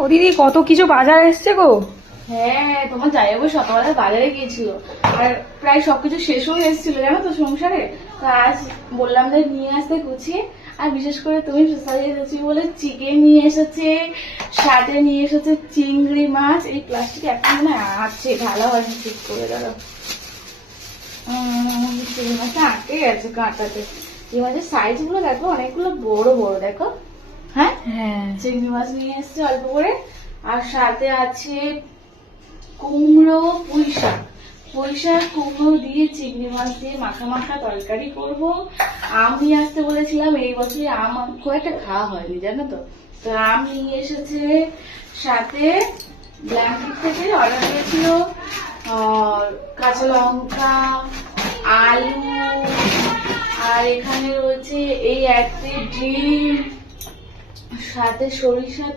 ও দিদি কত কিছু বাজার এসছে গো। হ্যাঁ, তোমার জামাইবাবু সকালবেলা বাজারে গিয়েছিল, আর প্রায় সবকিছু শেষ হয়ে এসেছিল জানো তো সংসারে। তো আজ বললাম যে নিয়ে আসতে গুছিয়ে, আর বিশেষ করে তুমি সাজিয়ে দিচ্ছি বলে চিকেন নিয়ে এসেছে, সাথে নিয়ে এসেছে চিংড়ি মাছ। এই প্লাস্টিক এখন মনে হয় আছে, ভালো হয়নি ঠিক করে দাঁড়াও। চিংড়ি মাছটা আটকে গেছে কাঁটাতে। চিংড়ি মাছের সাইজ গুলো দেখো, অনেকগুলো বড় বড় দেখো। হ্যাঁ হ্যাঁ চিংড়ি মাছ নিয়ে এসছে অল্প করে, আর সাথে আছে কুমড়ো, পুঁই শাক কুমড়ো দিয়ে চিংড়ি মাছ দিয়ে মাখা মাখা তরকারি করব। আম নিয়ে আসতে বলেছিলাম, এই বছরে আম খুব একটা খাওয়া হয়নি জানো তো। তো আম নিয়ে এসেছে, সাথে ব্ল্যাঙ্কেট থেকে অর্ডার করেছিল কাঁচা লঙ্কা, আলু, আর এখানে রয়েছে এই এক প্লেট ডিম, সাথে সরিষার